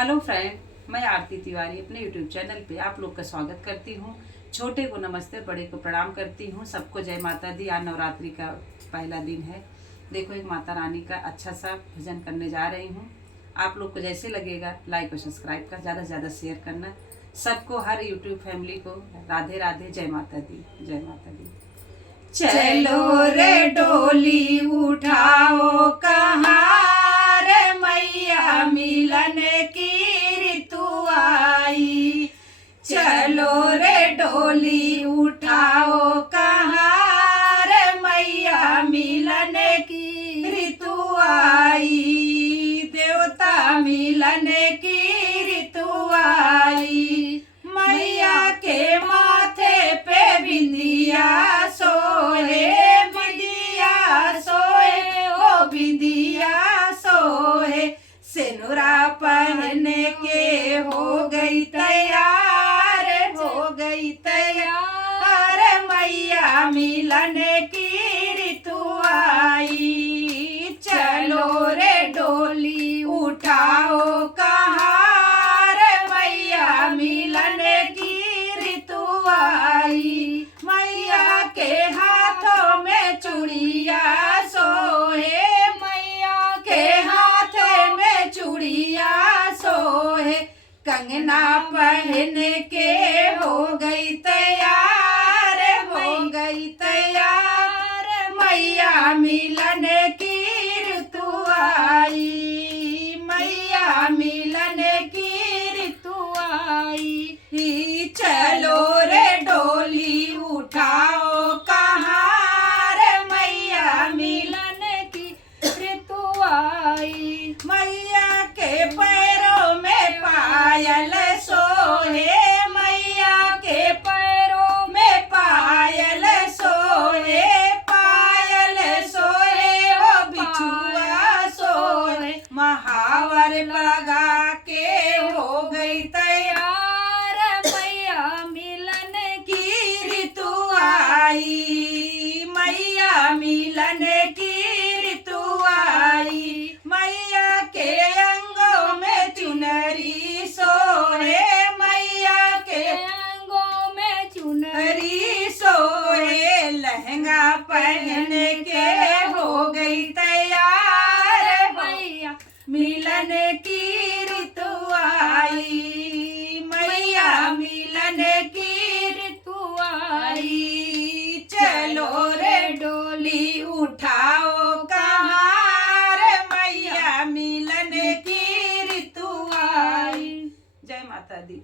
Hello friend, मैं आरती तिवारी अपने YouTube channel पे आप लोग का स्वागत करती हूँ। छोटे को नमस्ते, बड़े को प्रणाम करती हूँ। सबको जय माता दी। आज नवरात्रि का पहला दिन है। देखो, एक माता रानी का अच्छा सा भजन करने जा रही हूँ। आप लोग को जैसे लगेगा लाइक और सब्सक्राइब का ज़्यादा से ज़्यादा शेयर करना। सबको, हर यूट्यूब फैमिली को राधे राधे, जय माता दी, जय माता दी। चलो रे डोली उठाओ कहाँ रे मैया मिलन की ऋतु आई। चलो रे डोली उठाओ कहाँ रे मैया मिलन की ऋतु आई। देवता मिलन की ऋतु आई। मैया के माथे पे बिंदिया सोए, बिंदिया सोए, ओ बिंदिया सोए। सिनुरा पहन के हो गई तैयार, हो गई तैयार। मैया मिलन की ऋतु आई। चलो रे डोली उठाओ कहाँ रे मैया मिलन की ऋतु आई। मैया के हाथों में चूड़िया सोहे, मैया के हाथों में चूड़िया सोहे। कंगना पहन के हो गई तैयार, हो गई तैयार। मैया मिलन की ऋतु आई। मैया मिलन की ऋतु आई। चलो रे डोली उठाओ कहाँ रे मैया मिलन की ऋतु आई। मैया के पैरों में पायल सोहे, मैया के पैरों में पायल सोहे, पायल सोहे, ओ बिछुआ सोहे। महावर लगा के हो गई तैयार, मैया मिलन की ऋतु आई। मैया मिलन की ऋतु आई। मैया के अंगों में चुनरी सोहे, मैया के अंगों में चुनरी सोहे। लहंगा पहन के हो गई तैयार, मैया मिलन की ऋतु आई। मैया मिलन की ऋतु आई। चलो रे डोली उठाओ कहाँ रे मैया मिलन की ऋतु आई। जय माता दी।